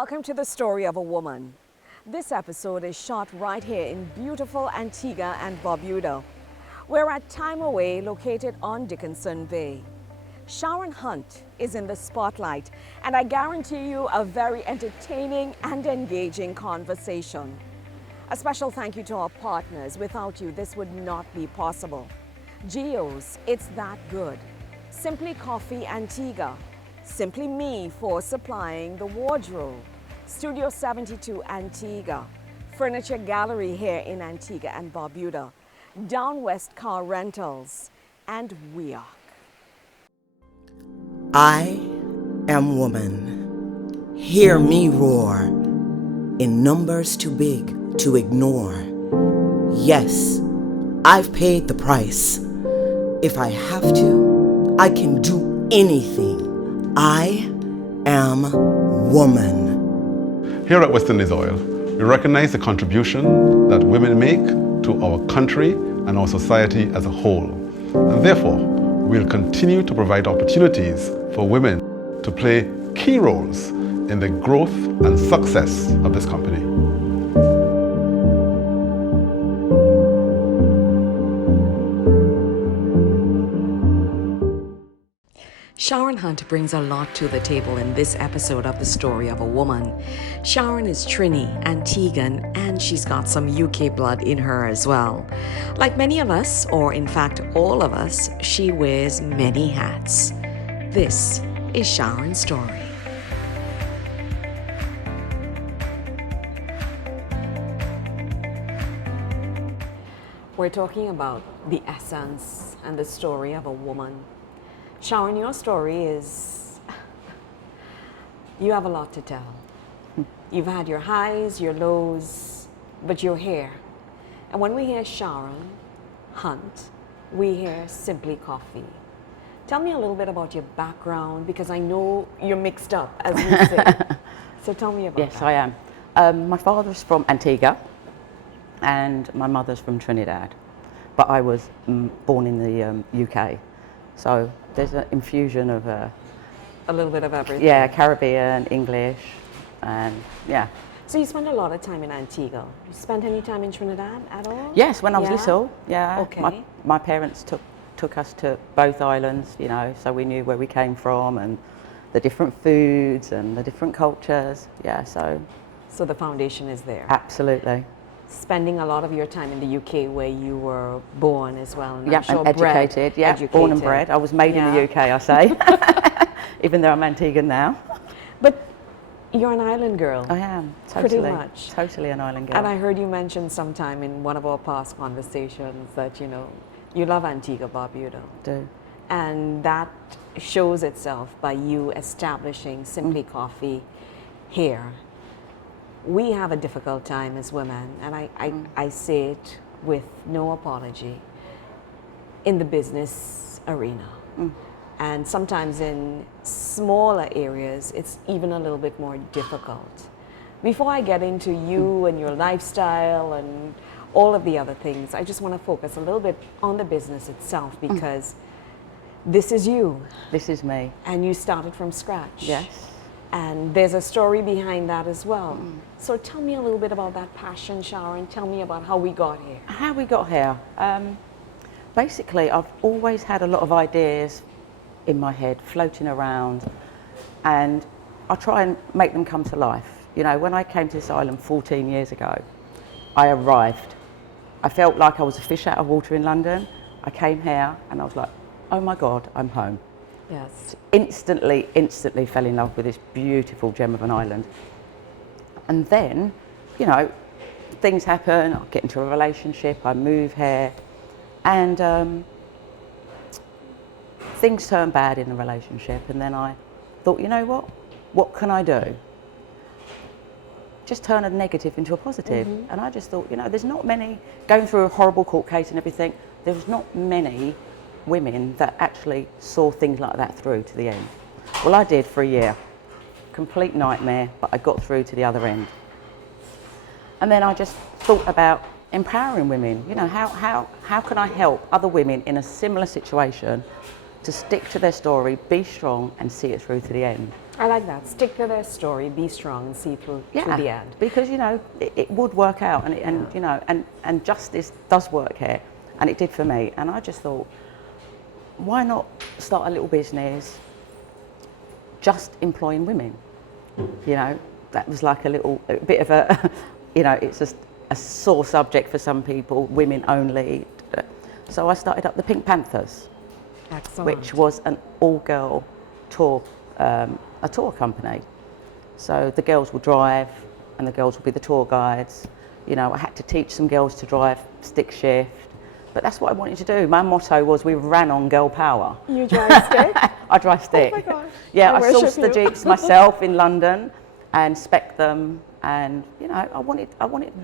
Welcome to the story of a woman. This episode is shot right here in beautiful Antigua and Barbuda. We're at Time Away, located on Dickinson Bay. Sharon Hunte is in the spotlight, and I guarantee you a very entertaining and engaging conversation. A special thank you to our partners. Without you, this would not be possible. Geo's, It's That Good. Simply Coffee Antigua. Simply Me for supplying the wardrobe. Studio 72 Antigua. Furniture Gallery here in Antigua and Barbuda. Down West Car Rentals. And Weark. I am woman. Hear me roar. In numbers too big to ignore. Yes, I've paid the price. If I have to, I can do anything. I am woman. Here at West Indies Oil, we recognize the contribution that women make to our country and our society as a whole. And therefore, we'll continue to provide opportunities for women to play key roles in the growth and success of this company. Sharon Hunte brings a lot to the table in this episode of The Story of a Woman. Sharon is Trini, Antiguan, and she's got some UK blood in her as well. Like many of us, or in fact all of us, she wears many hats. This is Sharon's story. We're talking about the essence and the story of a woman. Sharon, your story is, you have a lot to tell. You've had your highs, your lows, but you're here. And when we hear Sharon Hunte, we hear Simply Coffee. Tell me a little bit about your background, because I know you're mixed up, as you say. So tell me about that. Yes, I am. My father's from Antigua, and my mother's from Trinidad. But I was born in the UK. So there's an infusion of a little bit of everything. Yeah, Caribbean, English, and yeah. So you spent a lot of time in Antigua. You spent any time in Trinidad at all? Yes, when I was little. Yeah. Okay. My parents took us to both islands, you know, so we knew where we came from and the different foods and the different cultures. Yeah, so. So the foundation is there. Absolutely. Spending a lot of your time in the UK, where you were born as well. And yeah, sure and educated. Yeah, born and bred. I was made in the UK, I say, even though I'm Antiguan now. But you're an island girl. I am, totally. Pretty much. Totally an island girl. And I heard you mention sometime in one of our past conversations that, you know, you love Antigua, Barbuda. Do. And that shows itself by you establishing Simply Coffee here. We have a difficult time as women, and I say it with no apology, in the business arena. And sometimes in smaller areas, it's even a little bit more difficult. Before I get into you and your lifestyle and all of the other things, I just want to focus a little bit on the business itself, because this is you. This is me. And you started from scratch. Yes. And there's a story behind that as well. So tell me a little bit about that passion, Sharon. Tell me about how we got here. How we got here? Basically, I've always had a lot of ideas in my head floating around, and I try and make them come to life. You know, when I came to this island 14 years ago, I arrived. I felt like I was a fish out of water in London. I came here and I was like, oh my God, I'm home. Yes. Instantly fell in love with this beautiful gem of an island. And then, you know, things happen, I get into a relationship, I move here, and things turn bad in the relationship, and then I thought, you know what can I do? Just turn a negative into a positive. And I just thought, you know, there's not many, going through a horrible court case and everything, there's not many women that actually saw things like that through to the end. Well, I did for a year. Complete nightmare, but I got through to the other end. And then I just thought about empowering women. You know, how can I help other women in a similar situation to stick to their story, be strong, and see it through to the end? I like that. Stick to their story, be strong, and see through to the end. Because it would work out, and justice does work here, and it did for me. And I just thought, why not start a little business just employing women? That was like a bit of a, it's just a sore subject for some people, women only. So I started up the Pink Panthers. Excellent. Which was an all-girl tour, a tour company. So the girls would drive, and the girls would be the tour guides. I had to teach some girls to drive stick shift, but that's what I wanted to do. My motto was, we ran on girl power. You drive stick? I drive stick. Oh my gosh. Yeah, I sourced the Jeeps myself in London and spec'd them, and I wanted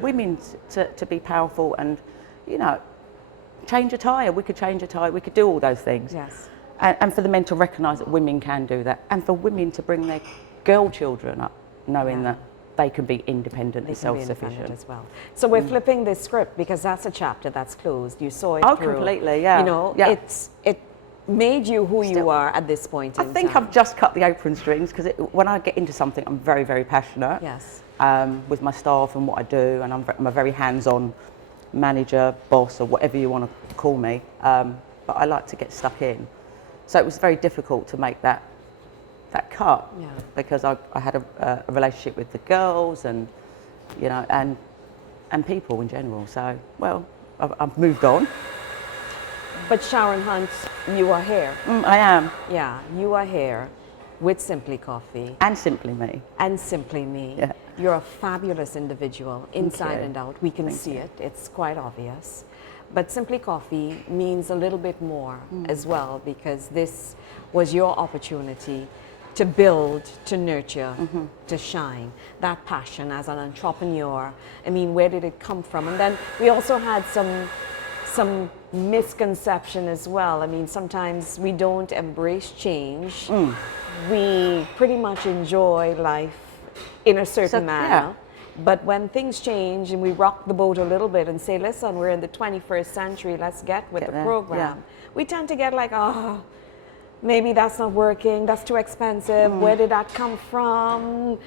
women to be powerful and change a tyre. We could change a tyre. We could do all those things. Yes. And for the men to recognise that women can do that, and for women to bring their girl children up, knowing that they can be independent and self-sufficient as well. So we're flipping this script because that's a chapter that's closed. You saw it through. Completely, yeah. It made you who you are at this point in time. I think I've just cut the apron strings, because when I get into something, I'm very, very passionate. Yes. With my staff and what I do, and I'm a very hands-on manager, boss, or whatever you want to call me. But I like to get stuck in. So it was very difficult to make that cut, because I had a relationship with the girls and people in general. So, well, I've moved on. But Sharon Hunte, you are here. I am. Yeah, you are here with Simply Coffee. And Simply Me. And Simply Me. Yeah. You're a fabulous individual, inside and out. We can see it. It's quite obvious. But Simply Coffee means a little bit more as well, because this was your opportunity to build, to nurture, to shine. That passion as an entrepreneur, I mean, where did it come from? And then we also had some misconception as well. I mean, sometimes we don't embrace change. We pretty much enjoy life in a certain manner. Yeah. But when things change and we rock the boat a little bit and say, listen, we're in the 21st century, let's get with the program. We tend to get like, oh, maybe that's not working, that's too expensive, where did that come from?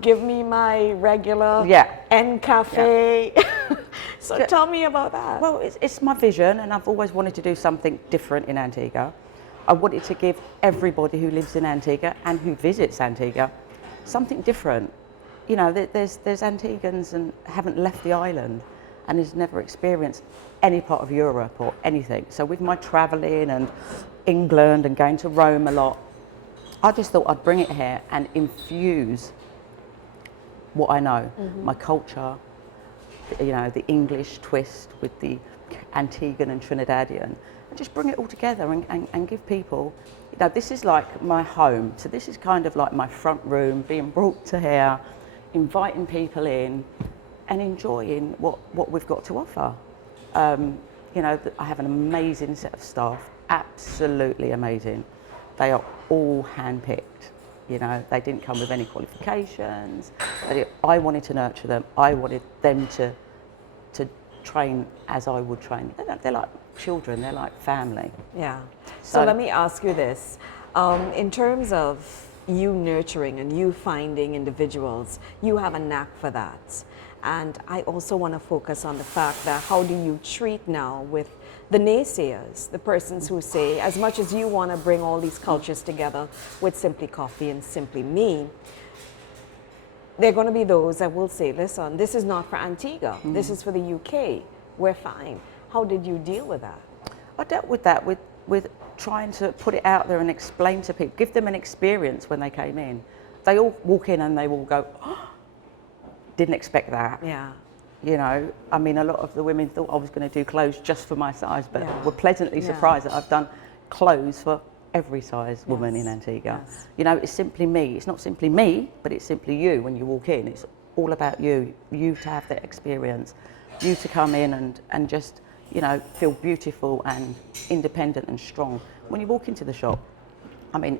Give me my regular N cafe. So tell me about that. Well, it's my vision, and I've always wanted to do something different in Antigua. I wanted to give everybody who lives in Antigua and who visits Antigua something different. There's Antiguans and haven't left the island and has never experienced any part of Europe or anything. So with my travelling and England and going to Rome a lot, I just thought I'd bring it here and infuse what I know, my culture, the English twist with the Antiguan and Trinidadian, and just bring it all together and give people, this is like my home. So this is kind of like my front room, being brought to here, inviting people in and enjoying what we've got to offer. I have an amazing set of staff, absolutely amazing. They are all handpicked. They didn't come with any qualifications. I wanted to nurture them. I wanted them to train as I would train. They're like children, they're like family. Yeah. So let me ask you this. In terms of you nurturing and you finding individuals, you have a knack for that. And I also want to focus on the fact that how do you treat now with the naysayers, the persons who say, as much as you want to bring all these cultures together with Simply Coffee and Simply Me, there are going to be those that will say, listen, this is not for Antigua, this is for the UK, we're fine. How did you deal with that? I dealt with that with trying to put it out there and explain to people, give them an experience when they came in. They all walk in and they will go, oh, didn't expect that. Yeah. I mean, a lot of the women thought I was going to do clothes just for my size, but were pleasantly surprised that I've done clothes for every size woman in Antigua. Yes. It's simply me. It's not simply me, but it's simply you when you walk in. It's all about you to have that experience, you to come in and just, feel beautiful and independent and strong. When you walk into the shop, I mean,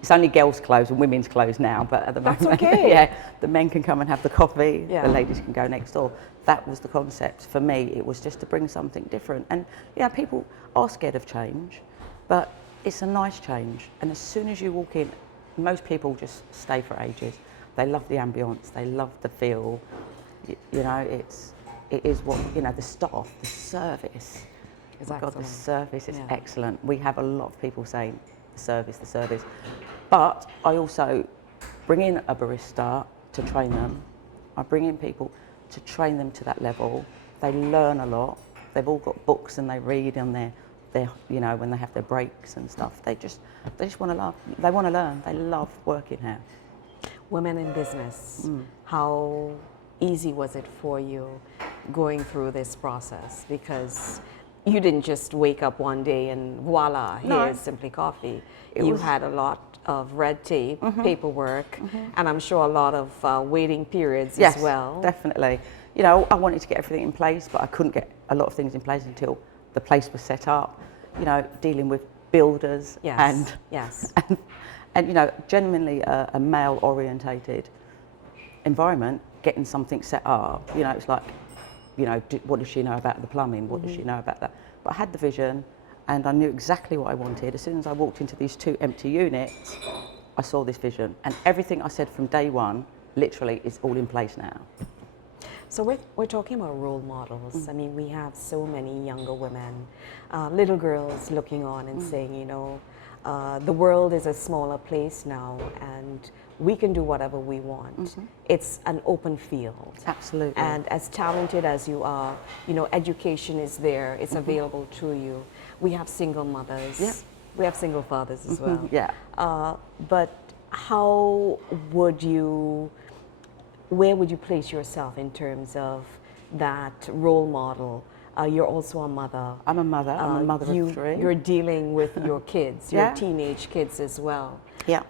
it's only girls' clothes and women's clothes now, but at the moment, that's okay. the men can come and have the coffee, the ladies can go next door. That was the concept for me. It was just to bring something different. And people are scared of change, but it's a nice change. And as soon as you walk in, most people just stay for ages. They love the ambience, they love the feel. You know, it is what, you know, the staff, the service. It's Oh my God, the excellent. service is Yeah. excellent. We have a lot of people saying the service, the service. But I also bring in a barista to train them. I bring in people to train them to that level. They learn a lot. They've all got books and they read on their you know, when they have their breaks and stuff. They just want to learn. They want to learn. They love working here. Women in business, how easy was it for you going through this process? Because you didn't just wake up one day and voila, No. here's Simply Coffee. It You was- had a lot of red tape, paperwork, and I'm sure a lot of waiting periods Yes, as well. definitely. You know, I wanted to get everything in place, but I couldn't get a lot of things in place until the place was set up. You know, dealing with builders Yes, and yes. and you know, genuinely a male-orientated environment, getting something set up. You know, it's like, you know, what does she know about the plumbing? What does she know about that? But I had the vision, and I knew exactly what I wanted. As soon as I walked into these 2 empty units, I saw this vision, and everything I said from day one, literally, is all in place now. So we're talking about role models. I mean, we have so many younger women, little girls looking on and saying, you know, the world is a smaller place now and we can do whatever we want. It's an open field. Absolutely. And as talented as you are, you know, education is there, it's available to you. We have single mothers. Yeah. We have single fathers as well. Yeah. But how would you, where would you place yourself in terms of that role model? You're also a mother. I'm a mother. I'm a mother of 3. You're dealing with your kids, your Yeah. teenage kids as well. Yeah.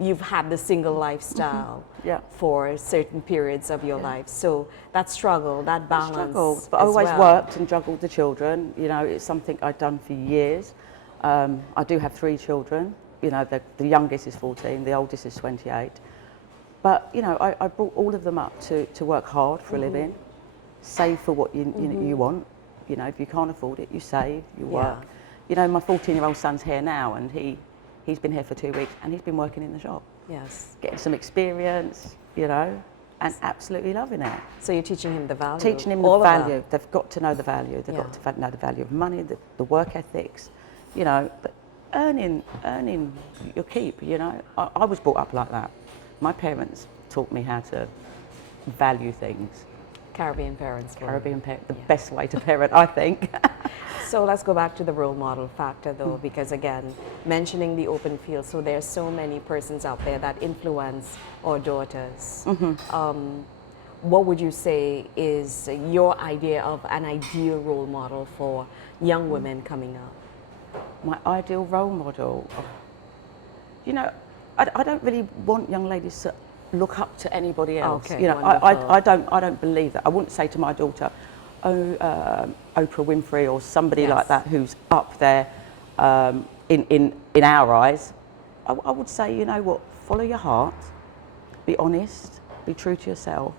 You've had the single lifestyle Yeah. for certain periods of your life. So that struggle, that balance. Struggled, but I as always well. worked and juggled the children. You know, it's something I've done for years. I do have 3 children. You know, the youngest is 14, the oldest is 28. But, you know, I brought all of them up to work hard for a living, save for what you want. You know, if you can't afford it, you save, you work. You know, my 14-year-old son's here now, and he's been here for 2 weeks, and he's been working in the shop, Yes. getting some experience, you know, and absolutely loving it. So you're teaching him the value. Teaching him all the of that. value. They've got to know the value. They've got to know the value of money, the work ethics, you know, but earning your keep, you know. I was brought up like that. My parents taught me how to value things. Caribbean parents. for you. Caribbean the best way to parent, I think. So let's go back to the role model factor though, because again, mentioning the open field, so there's so many persons out there that influence our daughters. What would you say is your idea of an ideal role model for young women coming up? My ideal role model. You know, I don't really want young ladies to look up to anybody else. Okay, you know, wonderful. I don't believe that. I wouldn't say to my daughter, Oprah Winfrey or somebody Yes. like that who's up there in our eyes. I would say, you know what, follow your heart, be honest, be true to yourself.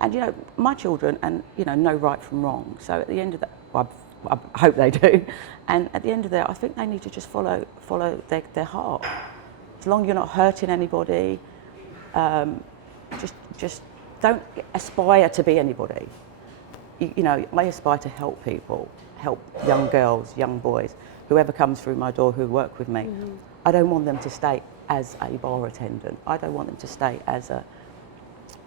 And, you know, my children, and, you know right from wrong. So at the end of that, well, I hope they do. And at the end of that, I think they need to just follow their heart. As long as you're not hurting anybody, just don't aspire to be anybody. You know, I aspire to help people, help young girls, young boys, whoever comes through my door who work with me. I don't want them to stay as a bar attendant. I don't want them to stay as a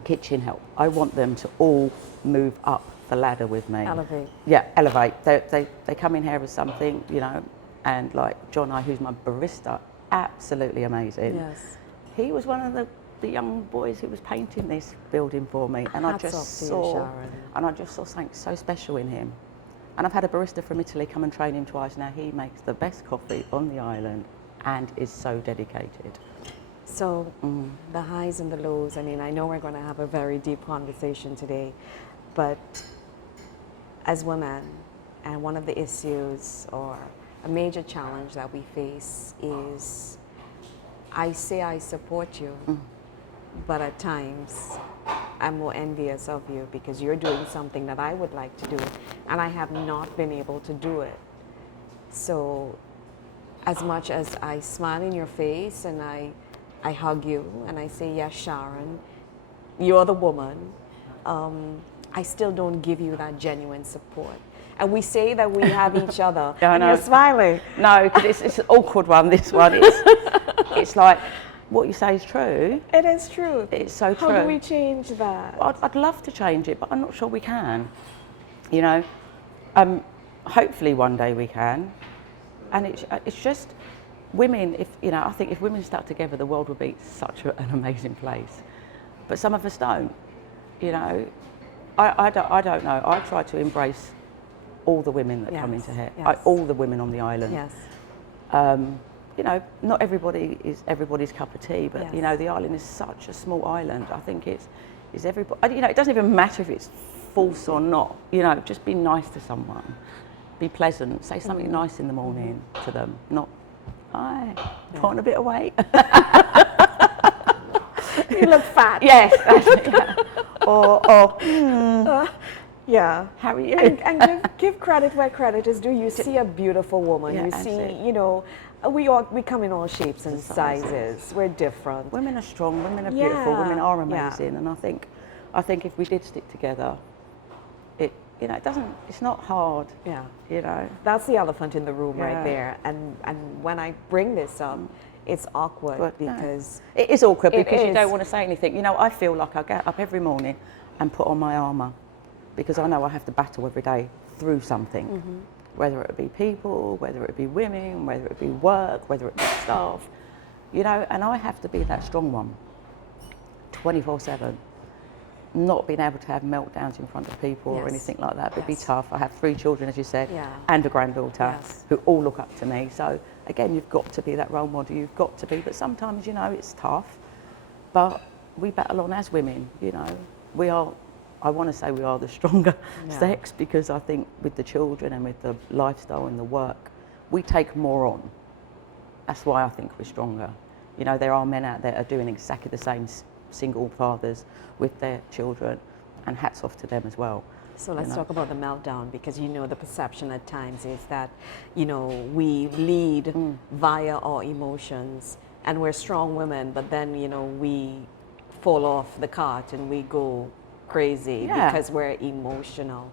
kitchen help. I want them to all move up the ladder with me. Elevate. Yeah, elevate. They come in here as something, you know, and like John who's my barista, absolutely amazing. Yes. He was one of the young boys who was painting this building for me, and Hats I off just to you, saw, Sharon. and I just saw something so special in him. And I've had a barista from Italy come and train him twice now. He makes the best coffee on the island and is so dedicated. So the highs and the lows, I mean, I know we're going to have a very deep conversation today, but as women, and one of the issues or a major challenge that we face is, I say I support you, but at times I'm more envious of you because you're doing something that I would like to do and I have not been able to do it. So as much as I smile in your face and I I hug you and I say, yes, Sharon, you're the woman, I still don't give you that genuine support. And we say that we have each other, Yeah, I and know. you're smiling. No, because it's an awkward one, this one. It's like, what you say is true. It is true. It's so true. How do we change that? I'd love to change it, but I'm not sure we can. You know, hopefully one day we can. And it's just women. I think if women stuck together, the world would be such an amazing place. But some of us don't. You know, I don't know. I try to embrace all the women that come into here. Yes. All the women on the island. Yes. You know, not everybody is everybody's cup of tea, but Yes. you know, the island is such a small island. I think it's everybody. You know, it doesn't even matter if it's false or not. You know, just be nice to someone, be pleasant, say something nice in the morning to them. Not, hi, put on a bit of weight. You look fat. Yes, that's it, yeah. Or Yeah. how are you? And give credit where credit is due. You see a beautiful woman. Yeah, you that's see, it. you know, we come in all shapes and sizes. We're different. Women are strong. Women are beautiful. Yeah, Women are yeah. amazing. And I think if we did stick together, it's not hard. Yeah. You know. That's the elephant in the room right Yeah. there. And when I bring this up, it's awkward But, no. because It is awkward It because you is. don't want to say anything. You know, I feel like I get up every morning and put on my armour because I know I have to battle every day through something, whether it be people, whether it be women, whether it be work, whether it be staff, you know, and I have to be that strong one 24/7. Not being able to have meltdowns in front of people or Yes. anything like that, but be Yes. tough. I have 3 children, as you said, Yeah. and a granddaughter Yes. who all look up to me. So again, you've got to be that role model. You've got to be, but sometimes, you know, it's tough. But we battle on as women. You know, we are. I want to say we are the stronger Yeah. sex because I think with the children and with the lifestyle and the work, we take more on. That's why I think we're stronger. You know, there are men out there that are doing exactly the same, single fathers with their children, and hats off to them as well. So let's you know. talk about the meltdown, because you know the perception at times is that, you know, we lead via our emotions and we're strong women, but then, you know, we fall off the cart and we go crazy Yeah. because we're emotional.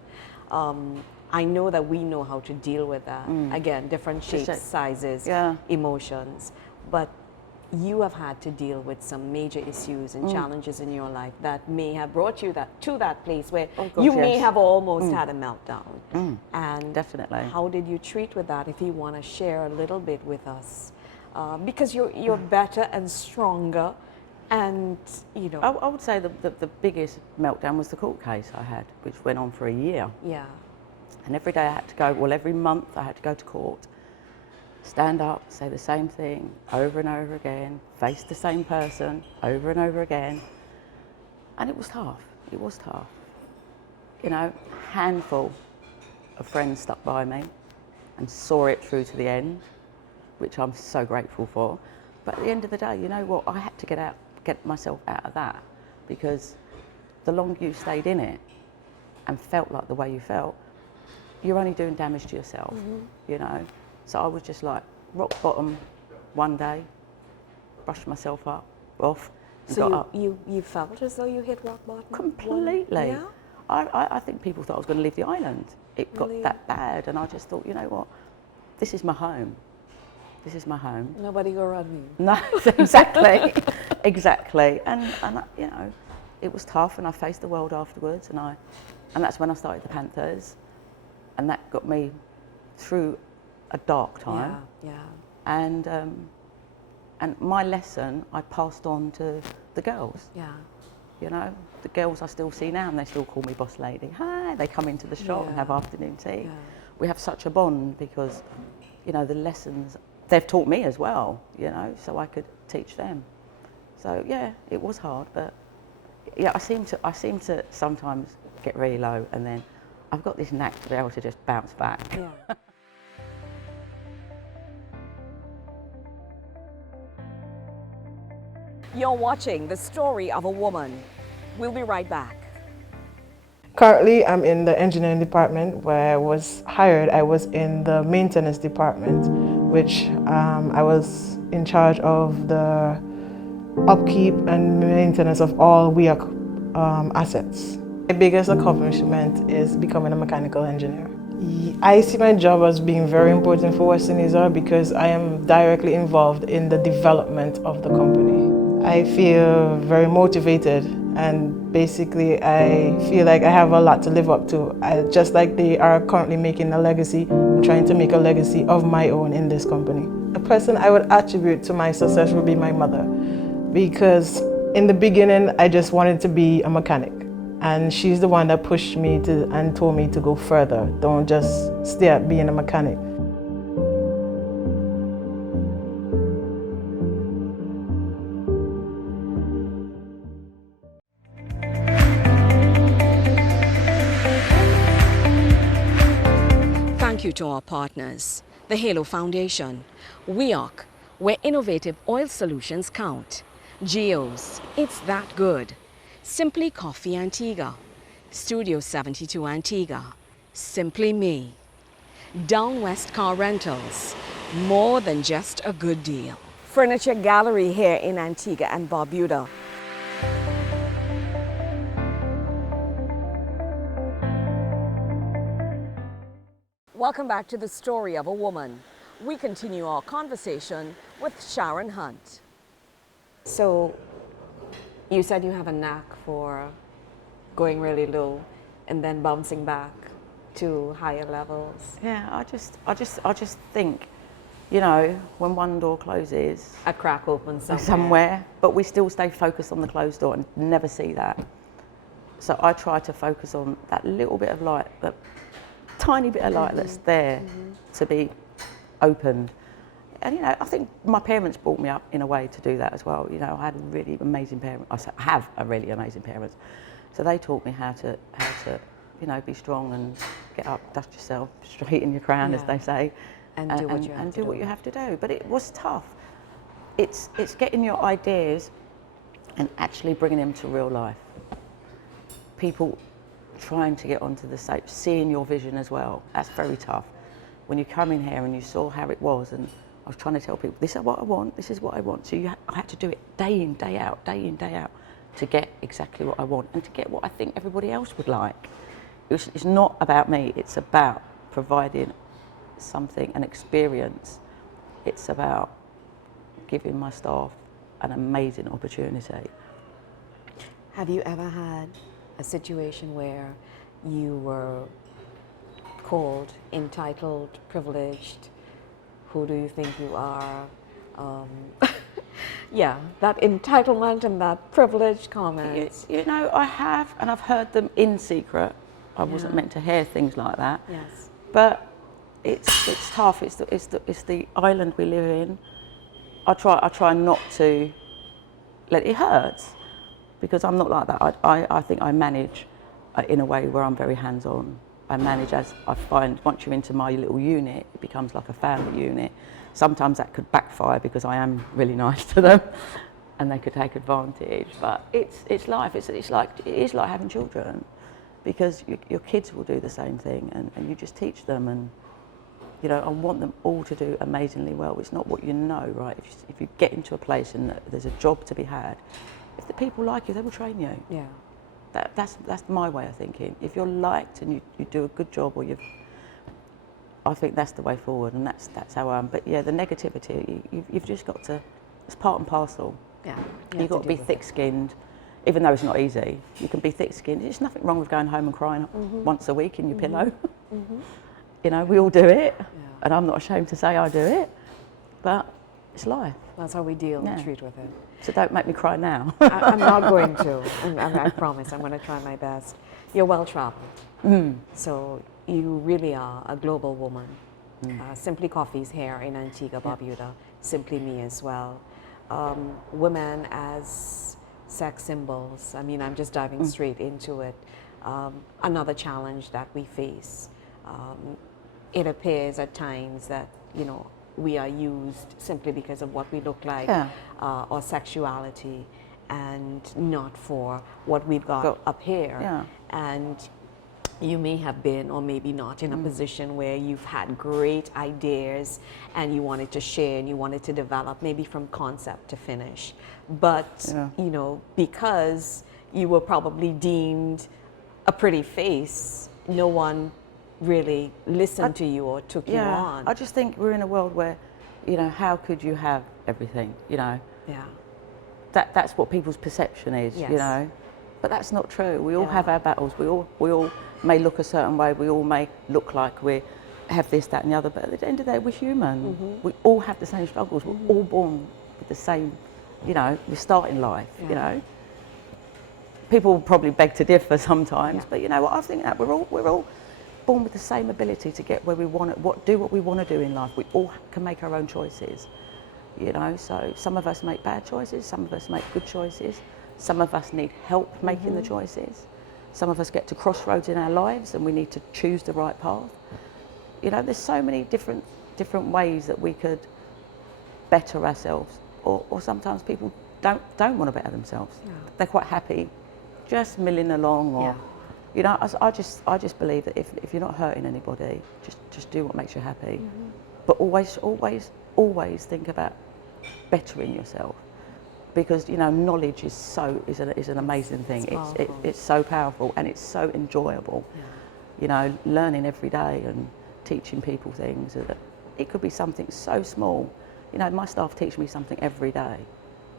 I know that we know how to deal with that. Again, different shapes, it. sizes, Yeah. emotions, but you have had to deal with some major issues and challenges in your life that may have brought you to that place where Oh, gosh, you may yes. have almost had a meltdown. And Definitely. how did you treat with that? If you want to share a little bit with us, because you're better and stronger, and you know, I would say the biggest meltdown was the court case I had, which went on for a year. yeah, And every day I had to go, well, every month I had to go to court, stand up, say the same thing over and over again, face the same person over and over again. And it was tough. It was tough. You know, handful of friends stuck by me and saw it through to the end, which I'm so grateful for. But at the end of the day, you know what? I had to get myself out of that, because the longer you stayed in it and felt like the way you felt, you're only doing damage to yourself, you know? So I was just like rock bottom one day, brushed myself off, and got so up. you felt as though you hit rock bottom. Completely. Yeah. I think people thought I was going to leave the island. It got Really? that bad, and I just thought, you know what? This is my home. This is my home. Nobody go around me. No, exactly, exactly. And you know, it was tough, and I faced the world afterwards, and that's when I started the Panthers, and that got me through a dark time. Yeah. And my lesson I passed on to the girls. Yeah. You know, the girls I still see now, and they still call me boss lady. Hi, they come into the shop and Yeah. have afternoon tea. Yeah. We have such a bond because, you know, the lessons they've taught me as well, you know, so I could teach them. So yeah, it was hard, but yeah, I seem to sometimes get really low, and then I've got this knack to be able to just bounce back. Yeah. You're watching The Story of a Woman. We'll be right back. Currently, I'm in the engineering department where I was hired. I was in the maintenance department, which I was in charge of the upkeep and maintenance of all WEOC assets. My biggest accomplishment is becoming a mechanical engineer. I see my job as being very important for Western Israel because I am directly involved in the development of the company. I feel very motivated, and basically I feel like I have a lot to live up to. Just like they are currently making a legacy, I'm trying to make a legacy of my own in this company. The person I would attribute to my success would be my mother, because in the beginning I just wanted to be a mechanic. And she's the one that pushed me to and told me to go further. Don't just stay at being a mechanic. Thank you to our partners, the Halo Foundation, WEOC, where innovative oil solutions count, Geo's, It's That Good, Simply Coffee Antigua, Studio 72 Antigua, Simply Me, Down West Car Rentals, more than just a good deal. Furniture Gallery here in Antigua and Barbuda. Welcome back to The Story of a Woman. We continue our conversation with Sharon Hunte. So, you said you have a knack for going really low and then bouncing back to higher levels. Yeah, I just think, you know, when one door closes, A crack opens somewhere, but we still stay focused on the closed door and never see that. So I try to focus on that little bit of light, that tiny bit of light that's there to be opened. And you know, I think my parents brought me up in a way to do that as well. You know, I had really amazing parents. I have a really amazing parents. So they taught me how to, you know, be strong and get up, dust yourself, straighten your crown, as they say, and do what you have to do. what you have to do. But it was tough. It's getting your ideas and actually bringing them to real life. People trying to get onto the stage, seeing your vision as well. That's very tough. When you come in here and you saw how it was, and I was trying to tell people, this is what I want, this is what I want. So I had to do it day in, day out, to get exactly what I want and to get what I think everybody else would like. It's not about me, it's about providing something, an experience. It's about giving my staff an amazing opportunity. Have you ever had a situation where you were called entitled, privileged? Who do you think you are? Yeah, that entitlement and that privileged comment. You know, I have, and I've heard them in secret. I wasn't meant to hear things like that. Yes. But it's tough. It's the island we live in. I try not to let it hurt, because I'm not like that. I think I manage in a way where I'm very hands-on. I manage as I find once you're into my little unit, it becomes like a family unit. Sometimes that could backfire because I am really nice to them and they could take advantage. But it's life. It is like having children, because your kids will do the same thing, and you just teach them. And you know, I want them all to do amazingly well. It's not what you know, right? If you get into a place and there's a job to be had, if the people like you, they will train you. Yeah. That's my way of thinking. If you're liked and you do a good job, or I think that's the way forward, and that's how I am. But yeah, the negativity, you've just got to, it's part and parcel. Yeah. You've got to be thick-skinned, even though it's not easy. You can be thick-skinned. There's nothing wrong with going home and crying once a week in your pillow. You know, we all do it, and I'm not ashamed to say I do it, but it's life. That's how we deal and treat with it. So don't make me cry now. I'm not going to. I promise. I'm going to try my best. You're well traveled. So you really are a global woman. Simply Coffee's here in Antigua, Barbuda. Simply Me as well. Women as sex symbols. I mean, I'm just diving straight into it. Another challenge that we face. It appears at times that, you know, we are used simply because of what we look like, or sexuality, and not for what we've got up here. And you may have been, or maybe not, in a position where you've had great ideas and you wanted to share and you wanted to develop, maybe from concept to finish. But, you know, because you were probably deemed a pretty face, no one really listened to you or took you on. I just think we're in a world where, you know, how could you have everything, you know? Yeah. That's what people's perception is, you know? But that's not true. We all have our battles. We all may look a certain way. We all may look like we have this, that and the other. But at the end of the day, we're human. We all have the same struggles. We're all born with the same, you know, we start in life, you know. People will probably beg to differ sometimes, but you know what, I think that we're all born with the same ability to get where we want to, do what we want to do in life. We all can make our own choices, you know. So some of us make bad choices, some of us make good choices, some of us need help making the choices, some of us get to crossroads in our lives and we need to choose the right path. You know, there's so many different ways that we could better ourselves, or sometimes people don't want to better themselves. They're quite happy just milling along, or you know, I just believe that if you're not hurting anybody, just do what makes you happy. But always think about bettering yourself, because you know, knowledge is an amazing thing. It's so powerful and it's so enjoyable. You know, learning every day and teaching people things. It could be something so small. You know, my staff teach me something every day.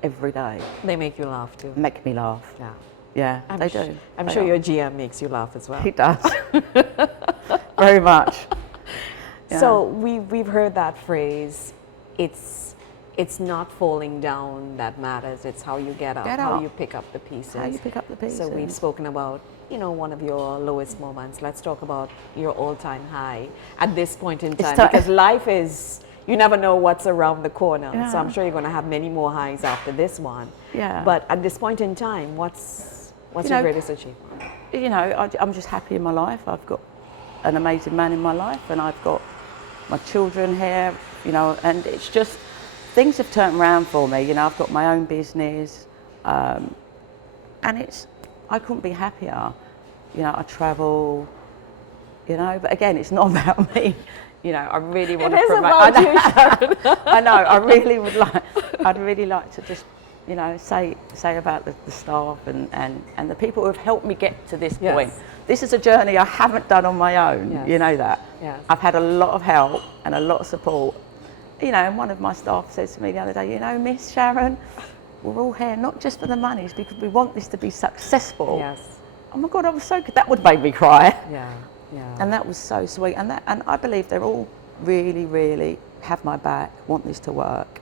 Every day. They make you laugh too. Make me laugh. Yeah, they do. I'm sure your GM makes you laugh as well. He does. Very much. Yeah. So we've heard that phrase, it's not falling down that matters, it's how you get up, how you pick up the pieces. How you pick up the pieces. So we've spoken about, you know, one of your lowest moments. Let's talk about your all-time high at this point in time, because life is, you never know what's around the corner. So I'm sure you're going to have many more highs after this one. But at this point in time, what's your greatest achievement? You know, I'm just happy in my life. I've got an amazing man in my life, and I've got my children here, you know, and it's just, things have turned around for me. You know, I've got my own business, and I couldn't be happier. You know, I travel, you know, but again, it's not about me. You know, I really want to promote. It is about you, Sharon. I know. I'd really like to just, you know, say about the staff and the people who have helped me get to this point. This is a journey I haven't done on my own. You know that. I've had a lot of help and a lot of support. You know, and one of my staff says to me the other day, you know, Miss Sharon, we're all here not just for the money, it's because we want this to be successful. Oh my God, I was so good. That would make me cry. And that was so sweet. And I believe they're all really have my back, want this to work.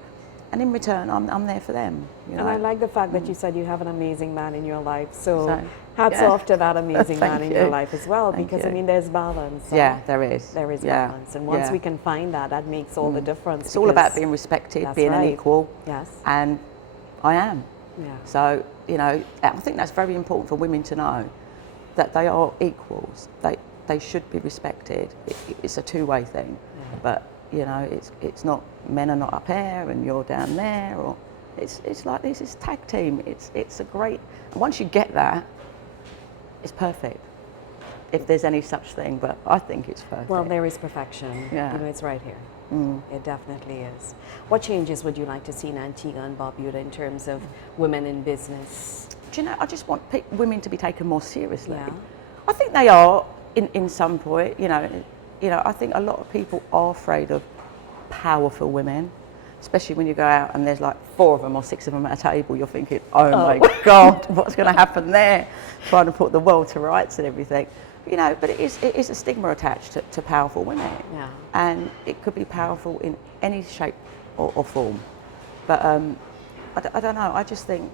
And in return, I'm there for them. You know? And I like the fact that you said you have an amazing man in your life. So hats off to that amazing man in your life as well, because I mean, there's balance. So there is. There is balance. And once we can find that, that makes all the difference. It's all about being respected, being an equal. And I am. So, you know, I think that's very important for women to know, that they are equals. They should be respected. It's a two-way thing. But you know, it's not, men are not up here and you're down there, or it's like this. It's tag team. It's a great. And once you get that, it's perfect. If there's any such thing, but I think it's perfect. Well, there is perfection. You know, it's right here. It definitely is. What changes would you like to see in Antigua and Barbuda in terms of women in business? Do you know, I just want women to be taken more seriously. I think they are in some point. You know, I think a lot of people are afraid of powerful women, especially when you go out and there's like 4 of them or 6 of them at a table. You're thinking, oh my God, what's going to happen there? Trying to put the world to rights and everything. You know, but it is a stigma attached to powerful women. And it could be powerful in any shape or form. But I don't know. I just think,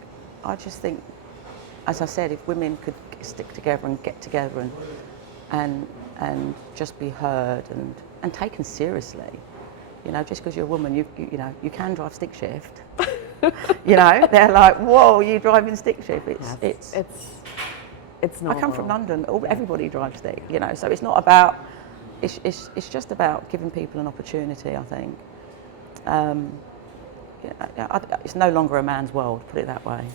as I said, if women could stick together and get together and just be heard and taken seriously. You know, just because you're a woman, you know, you can drive stick shift. You know, they're like, whoa, you driving stick shift? It's not. I come from London. Everybody drives stick. You know, so it's not about. It's just about giving people an opportunity. I think. It's no longer a man's world. Put it that way.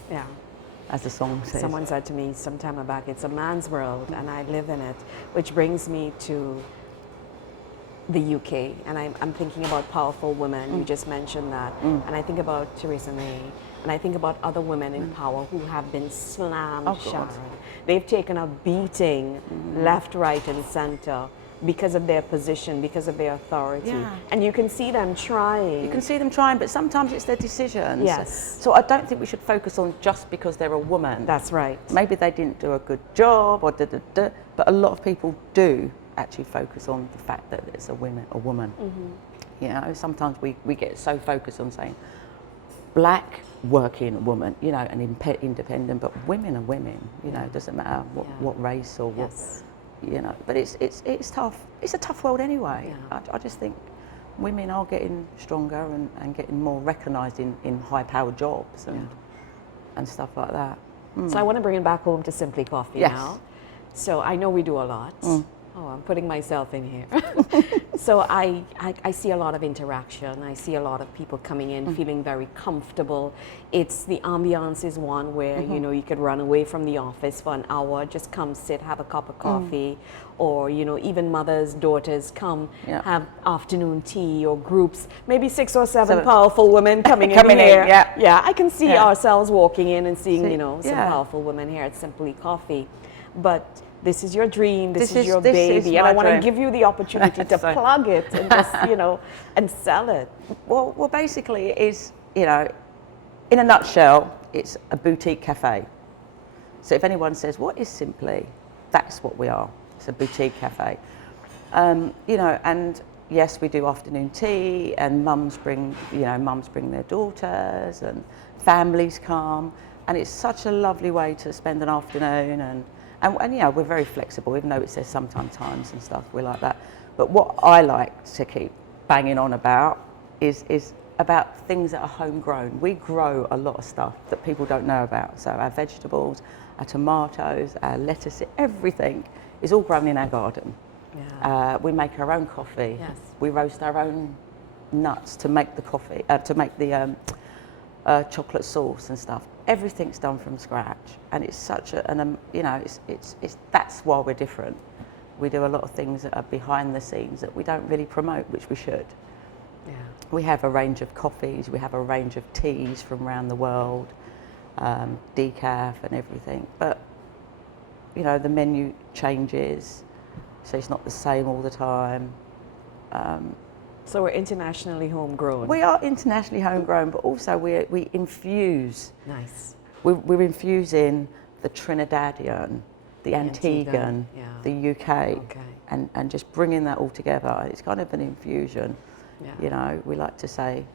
as the song says. Someone said to me some time back, it's a man's world and I live in it, which brings me to the UK, and I'm thinking about powerful women. You just mentioned that, and I think about Theresa May, and I think about other women in power who have been slammed, Sharon. They've taken a beating left, right, and center because of their position, because of their authority. Yeah. And you can see them trying. You can see them trying, but sometimes it's their decisions. Yes. So I don't think we should focus on just because they're a woman. That's right. Maybe they didn't do a good job, or but a lot of people do actually focus on the fact that it's a woman. You know, sometimes we get so focused on saying black working woman, you know, and independent, but women are women. You know, it doesn't matter what race or what. You know, but it's tough. It's a tough world anyway. Yeah. I just think women are getting stronger and getting more recognised in high-powered jobs and stuff like that. So I want to bring it back home to Simply Coffee now. So I know we do a lot. Oh, I'm putting myself in here. So I see a lot of interaction. I see a lot of people coming in feeling very comfortable. It's the ambiance is one where, you know, you could run away from the office for an hour, just come sit, have a cup of coffee, or, you know, even mothers, daughters come have afternoon tea, or groups, maybe 6 or 7 powerful women coming in here. Yeah, I can see ourselves walking in and seeing, you know, some powerful women here at Simply Coffee. But this is your dream, this is your baby, and I want to give you the opportunity to plug it and just, you know, and sell it. Well, basically it is, you know, in a nutshell, it's a boutique cafe. So if anyone says, what is Simply? That's what we are. It's a boutique cafe. You know, and yes, we do afternoon tea, and mums bring their daughters, and families come, and it's such a lovely way to spend an afternoon. And you know, we're very flexible, even though it says sometimes times and stuff, we're like that. But what I like to keep banging on about is about things that are homegrown. We grow a lot of stuff that people don't know about. So our vegetables, our tomatoes, our lettuce, everything is all grown in our garden. Yeah. We make our own coffee. Yes. We roast our own nuts to make the coffee, to make the chocolate sauce and stuff. Everything's done from scratch, and it's such you know, it's that's why we're different. We do a lot of things that are behind the scenes that we don't really promote, which we should. Yeah. We have a range of coffees, we have a range of teas from around the world, decaf and everything. But you know, the menu changes, so it's not the same all the time. So we're internationally homegrown. We are internationally homegrown, but also we infuse. Nice. We're infusing the Trinidadian, the Antiguan, the UK, and just bringing that all together. It's kind of an infusion. Yeah. You know, we like to say,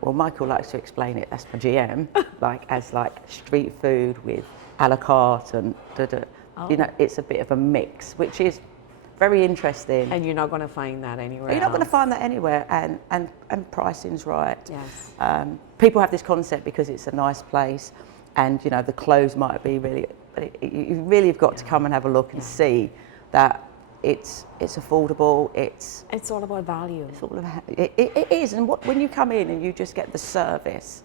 well, Michael likes to explain it, that's my GM, as street food with a la carte and you know, it's a bit of a mix, which is very interesting. And you're not going to find that anywhere You're not going to find that anywhere, and pricing's right. Yes. People have this concept because it's a nice place, and you know, the clothes might be really, but you really have got to come and have a look and see that it's affordable. It's all about value. It's all about, it is, and when you come in and you just get the service,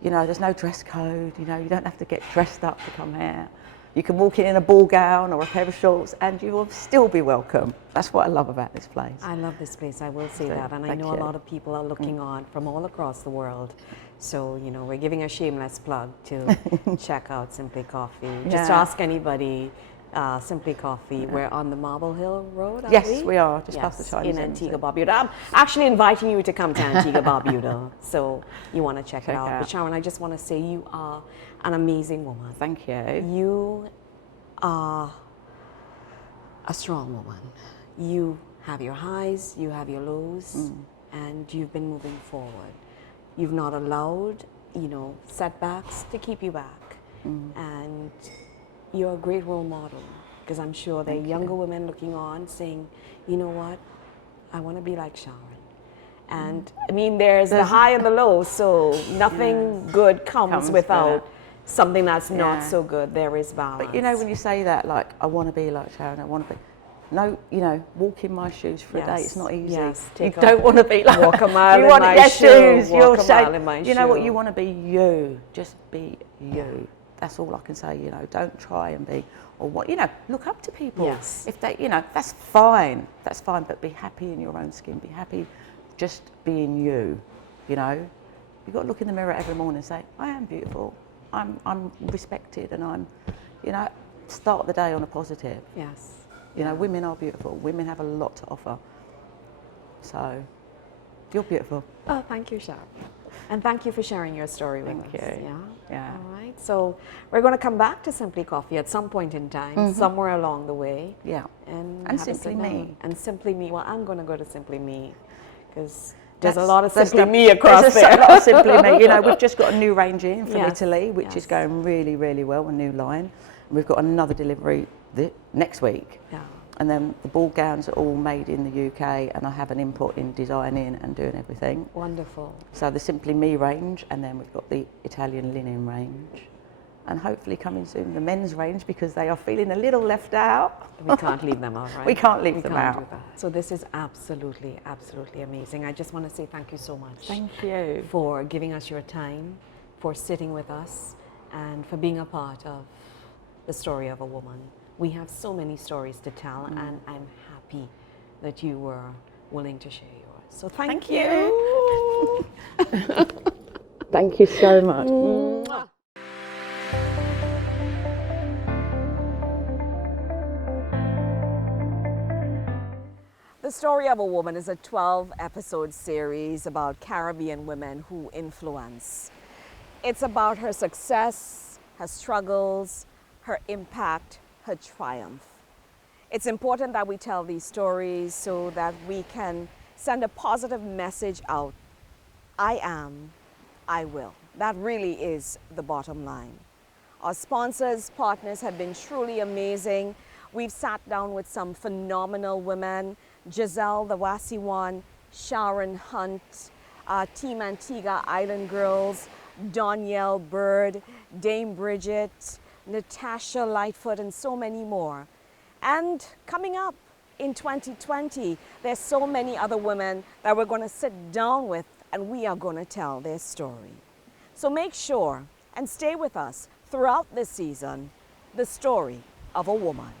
you know, there's no dress code. You know, you don't have to get dressed up to come here. You can walk in a ball gown or a pair of shorts and you will still be welcome. That's what I love about this place. I love this place, I will say that. And I know a lot of people are looking on from all across the world. So, you know, we're giving a shameless plug to check out Simply Coffee. Just ask anybody, Simply Coffee. We're on the Marble Hill Road, Yes, we are, just past the Chinese in Antigua, Barbuda. I'm actually inviting you to come to Antigua, Barbuda. So you want to check it out. But Sharon, I just want to say you are an amazing woman. Thank you. You are a strong woman. You have your highs, you have your lows, and you've been moving forward. You've not allowed, you know, setbacks to keep you back. And you're a great role model, because I'm sure there are younger women looking on saying, you know what, I want to be like Sharon. And I mean, there's the high and the low, so nothing good comes without something that's not so good. There is balance. But you know, when you say that, like, I want to be like Sharon, I want to be, no, you know, walk in my shoes for a day, it's not easy. Yes, you don't want to be like, walk a mile you in want my your shoe, shoes, walk you'll a say, mile in my you know shoe. what, you want to be you, just be you. That's all I can say, you know, don't try and be, or what, you know, look up to people. Yes. If they, you know, that's fine, but be happy in your own skin, be happy just being you, you know. You've got to look in the mirror every morning and say, I am beautiful, I'm respected, and I'm, you know, start the day on a positive. Yes. You know, women are beautiful, women have a lot to offer. So, you're beautiful. Oh, thank you, Sharon. And thank you for sharing your story with us. Thank you. Yeah? Yeah. All right. So we're going to come back to Simply Coffee at some point in time, somewhere along the way. Yeah. And And have a Simply sit down. Me. And Simply Me. Well, I'm going to go to Simply Me because there's a That's- lot of that's Simply the- Me across there's there. a lot of Simply Me. You know, we've just got a new range in from Yes, Italy, which is yes. going really, really well, a new line. And we've got another delivery next week. Yeah. And then the ball gowns are all made in the UK, and I have an input in designing and doing everything. Wonderful. So the Simply Me range, and then we've got the Italian linen range. And hopefully coming soon the men's range, because they are feeling a little left out. We can't leave them out, right? We can't leave We them can't out. do that. So this is absolutely, absolutely amazing. I just want to say thank you so much. Thank you. For giving us your time, for sitting with us, and for being a part of the story of a woman. We have so many stories to tell, and I'm happy that you were willing to share yours. So thank you. Thank you so much. The Story of a Woman is a 12-episode series about Caribbean women who influence. It's about her success, her struggles, her impact, her triumph. It's important that we tell these stories so that we can send a positive message out. I am, I will. That really is the bottom line. Our sponsors, partners have been truly amazing. We've sat down with some phenomenal women: Giselle, the Wassy one, Sharon Hunte, Team Antigua Island Girls, Danielle Bird, Dame Bridget, Natasha Lightfoot, and so many more. And coming up in 2020, there's so many other women that we're going to sit down with, and we are going to tell their story. So make sure and stay with us throughout this season, The Story of a Woman.